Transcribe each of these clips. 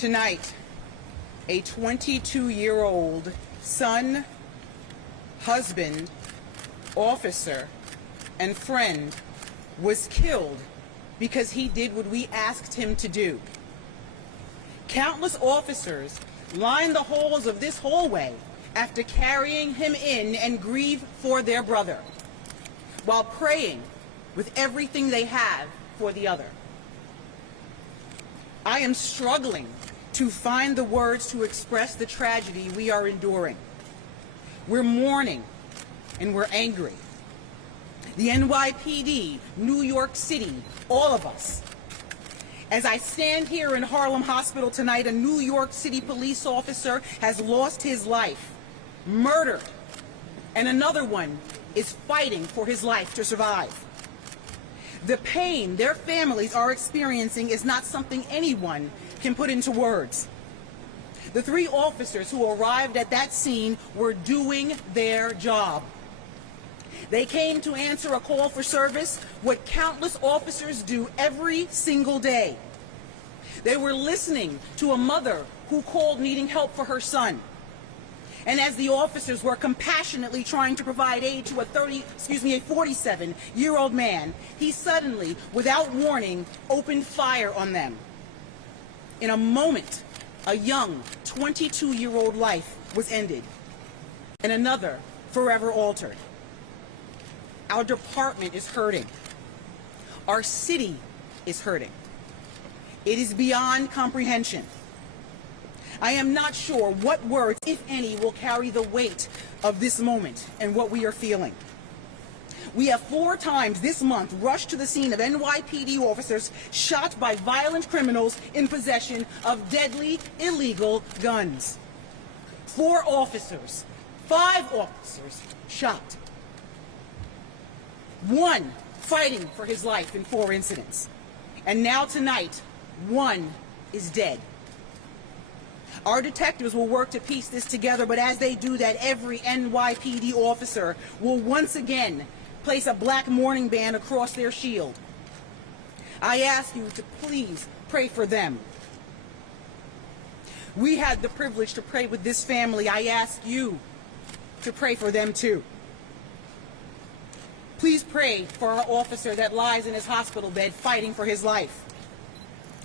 Tonight, a 22-year-old son, husband, officer, and friend was killed because he did what we asked him to do. Countless officers lined the halls of this hallway after carrying him in and grieve for their brother, while praying with everything they have for the other. I am struggling to find the words to express the tragedy we are enduring. We're mourning and we're angry. The NYPD, New York City, all of us. As I stand here in Harlem Hospital tonight, a New York City police officer has lost his life, murdered, and another one is fighting for his life to survive. The pain their families are experiencing is not something anyone can put into words. The three officers who arrived at that scene were doing their job. They came to answer a call for service, what countless officers do every single day. They were listening to a mother who called needing help for her son. And as the officers were compassionately trying to provide aid to a 47-year-old man, he suddenly, without warning, opened fire on them. In a moment, a young 22-year-old life was ended, and another forever altered. Our department is hurting. Our city is hurting. It is beyond comprehension. I am not sure what words, if any, will carry the weight of this moment and what we are feeling. We have 4 times this month rushed to the scene of NYPD officers shot by violent criminals in possession of deadly, illegal guns. 4 officers, 5 officers shot. 1 fighting for his life in 4 incidents. And now tonight, 1 is dead. Our detectives will work to piece this together, but as they do that, every NYPD officer will once again place a black mourning band across their shield. I ask you to please pray for them. We had the privilege to pray with this family. I ask you to pray for them too. Please pray for our officer that lies in his hospital bed fighting for his life.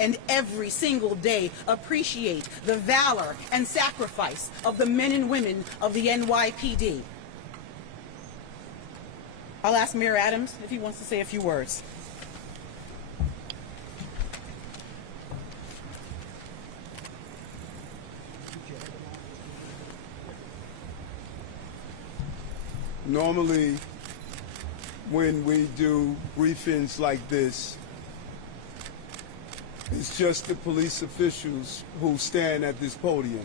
And every single day appreciate the valor and sacrifice of the men and women of the NYPD. I'll ask Mayor Adams if he wants to say a few words. Normally, when we do briefings like this, it's just the police officials who stand at this podium.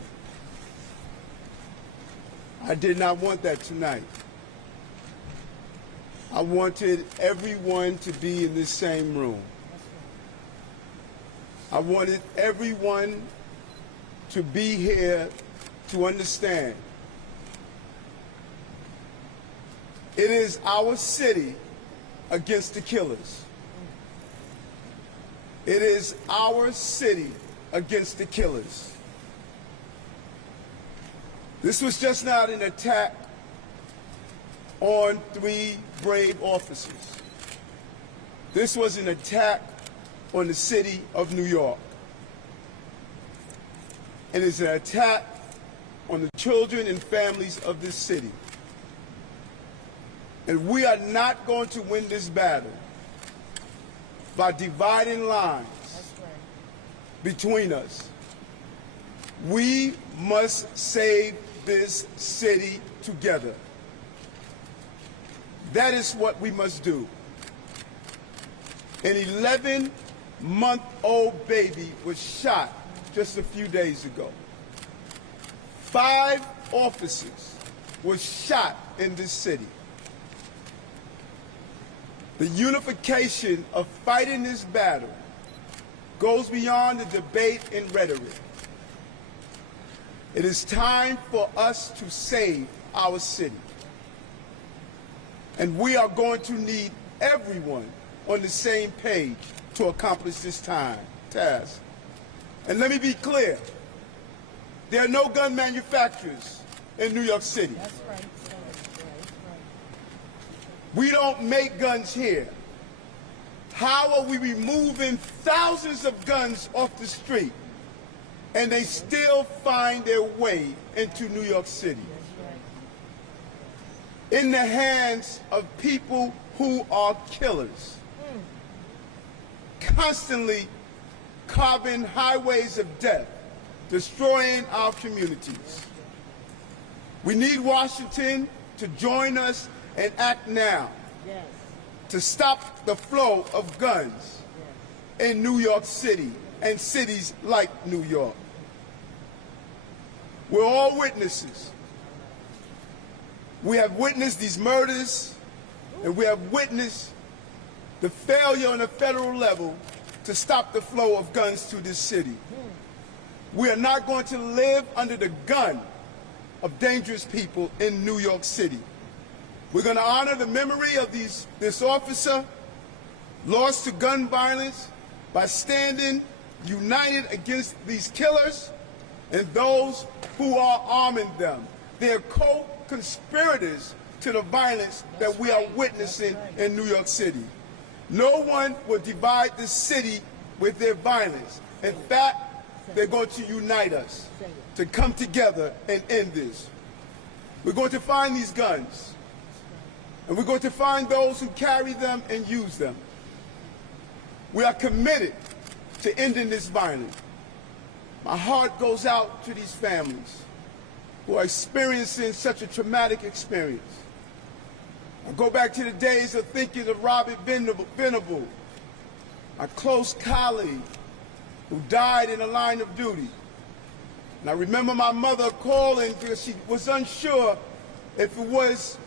I did not want that tonight. I wanted everyone to be in this same room. I wanted everyone to be here to understand. It is our city against the killers. It is our city against the killers. This was just not an attack on 3 brave officers. This was an attack on the city of New York. And it's an attack on the children and families of this city. And we are not going to win this battle by dividing lines between us. We must save this city together. That is what we must do. An 11-month-old baby was shot just a few days ago. 5 officers were shot in this city. The unification of fighting this battle goes beyond the debate and rhetoric. It is time for us to save our city. And we are going to need everyone on the same page to accomplish this task. And let me be clear, there are no gun manufacturers in New York City. That's right. We don't make guns here. How are we removing thousands of guns off the street and they still find their way into New York City? In the hands of people who are killers, constantly carving highways of death, destroying our communities. We need Washington to join us and act now to stop the flow of guns in New York City and cities like New York. We're all witnesses. We have witnessed these murders, and we have witnessed the failure on a federal level to stop the flow of guns to this city. We are not going to live under the gun of dangerous people in New York City. We're going to honor the memory of this officer lost to gun violence by standing united against these killers and those who are arming them. They're co-conspirators to the violence that we are witnessing in New York City. No one will divide this city with their violence. In fact, they're going to unite us to come together and end this. We're going to find these guns, and we're going to find those who carry them and use them. We are committed to ending this violence. My heart goes out to these families who are experiencing such a traumatic experience. I go back to the days of thinking of Robert Venable, my close colleague who died in the line of duty. And I remember my mother calling because she was unsure if it was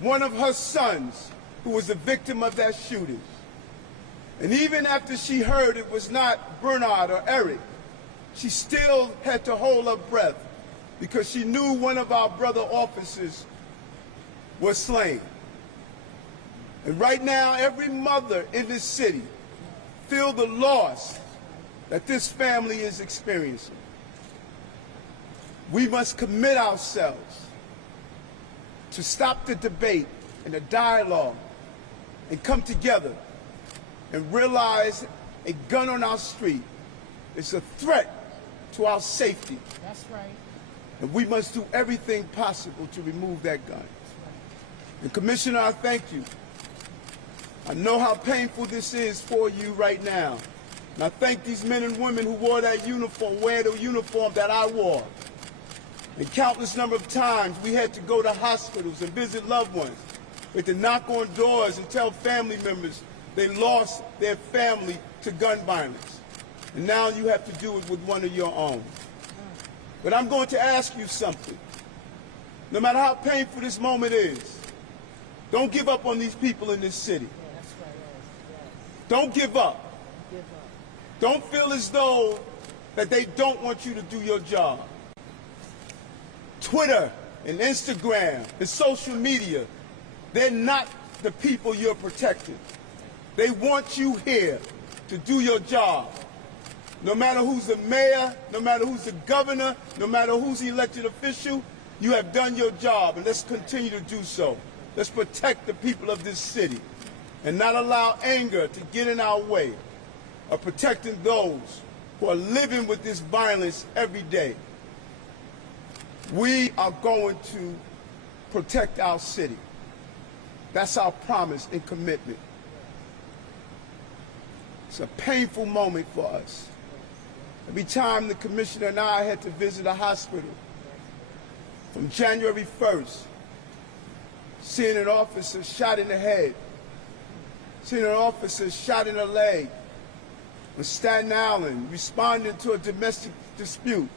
one of her sons who was the victim of that shooting. And even after she heard it was not Bernard or Eric, she still had to hold her breath because she knew one of our brother officers was slain. And right now, every mother in this city feels the loss that this family is experiencing. We must commit ourselves to stop the debate and the dialogue and come together and realize a gun on our street is a threat to our safety. That's right. And we must do everything possible to remove that gun. And Commissioner, I thank you. I know how painful this is for you right now. And I thank these men and women who wore that uniform, wear the uniform that I wore. And countless number of times we had to go to hospitals and visit loved ones. We had to knock on doors and tell family members they lost their family to gun violence. And now you have to do it with one of your own. But I'm going to ask you something. No matter how painful this moment is, don't give up on these people in this city. Don't give up. Don't feel as though that they don't want you to do your job. Twitter and Instagram and social media, they're not the people you're protecting. They want you here to do your job. No matter who's the mayor, no matter who's the governor, no matter who's the elected official, you have done your job, and let's continue to do so. Let's protect the people of this city and not allow anger to get in our way of protecting those who are living with this violence every day. We are going to protect our city. That's our promise and commitment. It's a painful moment for us. Every time the commissioner and I had to visit a hospital, from January 1st, seeing an officer shot in the head, seeing an officer shot in the leg, on Staten Island, responding to a domestic dispute.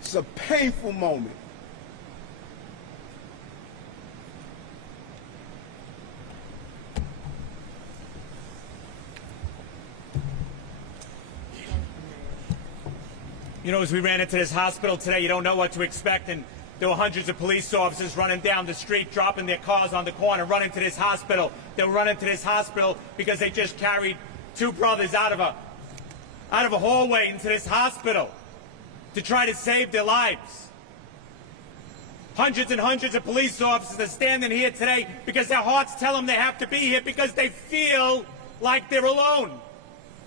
It's a painful moment. You know, as we ran into this hospital today, you don't know what to expect, and there were hundreds of police officers running down the street, dropping their cars on the corner, running to this hospital. They were running to this hospital because they just carried two brothers out of a out of a hallway into this hospital to try to save their lives. Hundreds and hundreds of police officers are standing here today because their hearts tell them they have to be here because they feel like they're alone.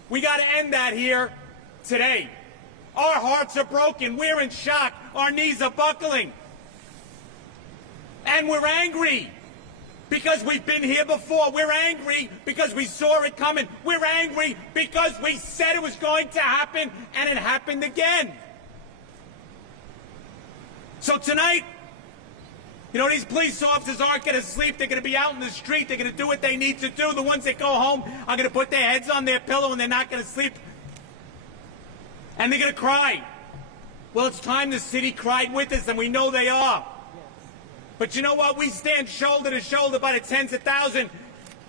We got to end that here today. Our hearts are broken. We're in shock. Our knees are buckling. And we're angry because we've been here before. We're angry because we saw it coming. We're angry because we said it was going to happen and it happened again. So tonight, you know, these police officers aren't going to sleep. They're going to be out in the street. They're going to do what they need to do. The ones that go home are going to put their heads on their pillow and they're not going to sleep. And they're going to cry. Well, it's time the city cried with us, and we know they are. But you know what? We stand shoulder to shoulder by the tens of thousands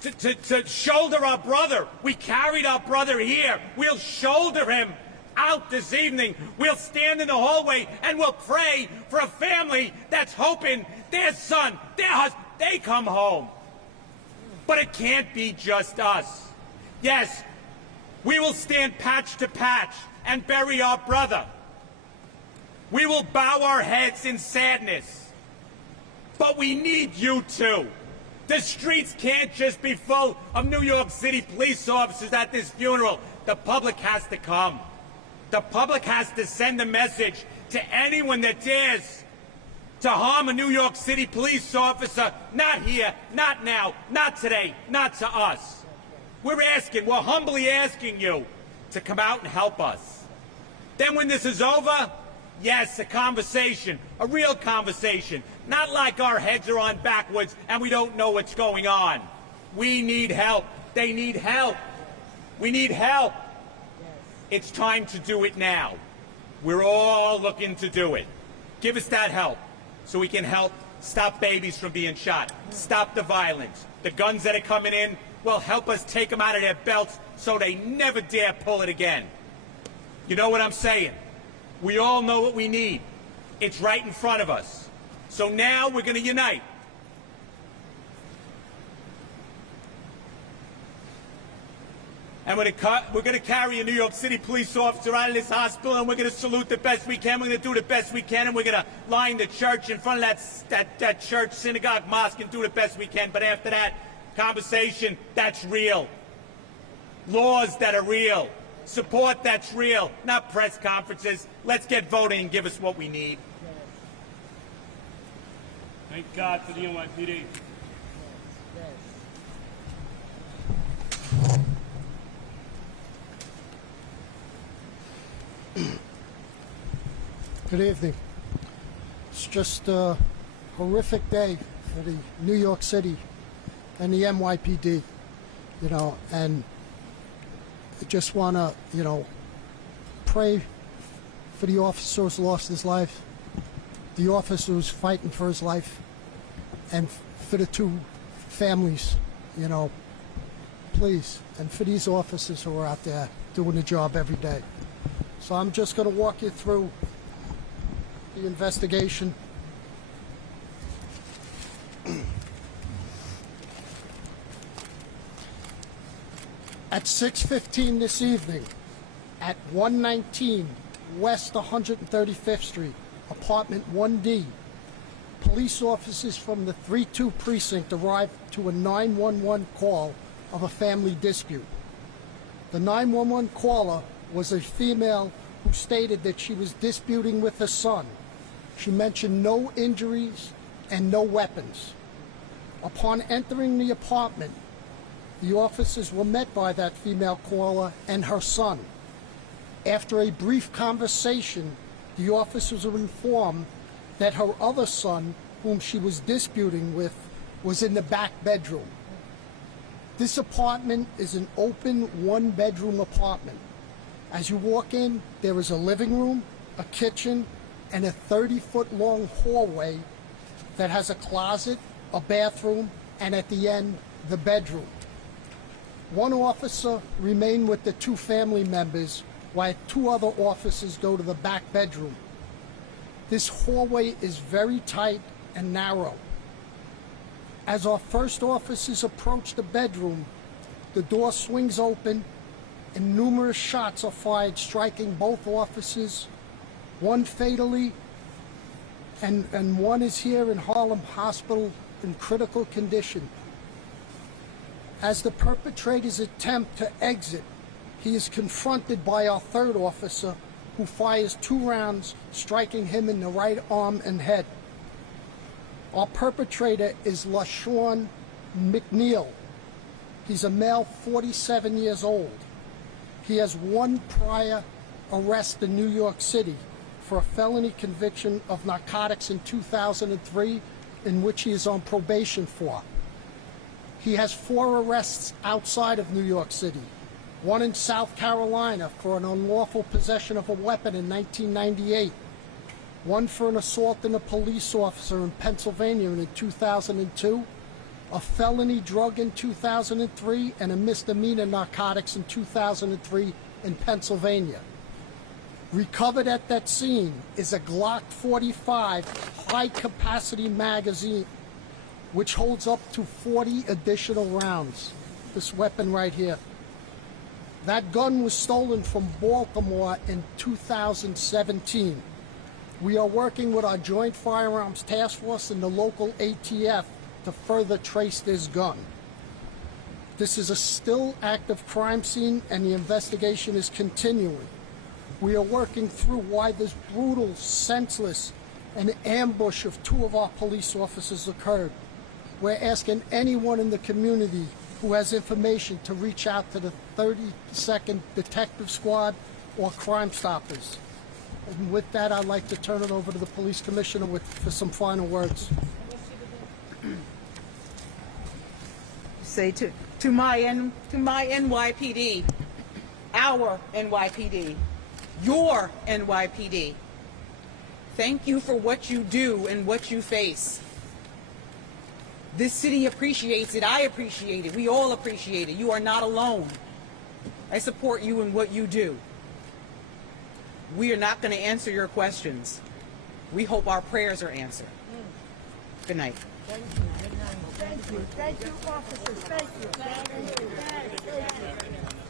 to shoulder our brother. We carried our brother here. We'll shoulder him out this evening. We'll stand in the hallway and we'll pray for a family that's hoping their son, their husband, they come home. But it can't be just us. Yes, we will stand patch to patch and bury our brother. We will bow our heads in sadness. But we need you too. The streets can't just be full of New York City police officers at this funeral. The public has to come. The public has to send a message to anyone that dares to harm a New York City police officer. Not here, not now, not today, not to us. We're humbly asking you to come out and help us. Then when this is over, yes, a conversation, a real conversation. Not like our heads are on backwards and we don't know what's going on. We need help. They need help. We need help. It's time to do it now. We're all looking to do it. Give us that help so we can help stop babies from being shot, stop the violence. The guns that are coming in, well, help us take them out of their belts so they never dare pull it again. You know what I'm saying? We all know what we need. It's right in front of us. So now we're going to unite. And we're going to carry a New York City police officer out of this hospital, and we're going to salute the best we can. We're going to do the best we can, and we're going to line the church in front of that church, synagogue, mosque, and do the best we can. But after that, conversation that's real. Laws that are real. Support that's real, not press conferences. Let's get voting and give us what we need. Thank God for the NYPD. Good evening. It's just a horrific day for the New York City and the NYPD, you know, and I just want to, you know, pray for the officer who's lost his life, the officer who's fighting for his life, and for the two families, you know, please, and for these officers who are out there doing the job every day. So I'm just going to walk you through the investigation. At 6:15 this evening, at 119 West 135th Street, apartment 1D, police officers from the 3-2 precinct arrived to a 911 call of a family dispute. The 911 caller was a female who stated that she was disputing with her son. She mentioned no injuries and no weapons. Upon entering the apartment, the officers were met by that female caller and her son. After a brief conversation, the officers were informed that her other son, whom she was disputing with, was in the back bedroom. This apartment is an open one-bedroom apartment. As you walk in, there is a living room, a kitchen, and a 30-foot long hallway that has a closet, a bathroom, and at the end, the bedroom. One officer remained with the two family members while two other officers go to the back bedroom. This hallway is very tight and narrow. As our first officers approach the bedroom, the door swings open and numerous shots are fired, striking both officers, one fatally, and one is here in Harlem Hospital in critical condition. As the perpetrator's attempt to exit, he is confronted by our third officer, who fires 2 rounds, striking him in the right arm and head. Our perpetrator is LaShawn McNeil. He's a male, 47 years old. He has 1 prior arrest in New York City for a felony conviction of narcotics in 2003, in which he is on probation for. He has 4 arrests outside of New York City, 1 in South Carolina for an unlawful possession of a weapon in 1998, 1 for an assault on a police officer in Pennsylvania in 2002, a felony drug in 2003, and a misdemeanor narcotics in 2003 in Pennsylvania. Recovered at that scene is a Glock 45 high-capacity magazine, which holds up to 40 additional rounds. This weapon right here. That gun was stolen from Baltimore in 2017. We are working with our Joint Firearms Task Force and the local ATF to further trace this gun. This is a still active crime scene and the investigation is continuing. We are working through why this brutal, senseless, and ambush of 2 of our police officers occurred. We're asking anyone in the community who has information to reach out to the 32nd Detective Squad or Crime Stoppers. And with that, I'd like to turn it over to the Police Commissioner for some final words. Say to my NYPD, our NYPD, your NYPD, thank you for what you do and what you face. This city appreciates it. I appreciate it. We all appreciate it. You are not alone. I support you in what you do. We are not going to answer your questions. We hope our prayers are answered. Good night. Thank you. Good night. Thank you. Thank you, officers. Thank you. Thank you. Thank you.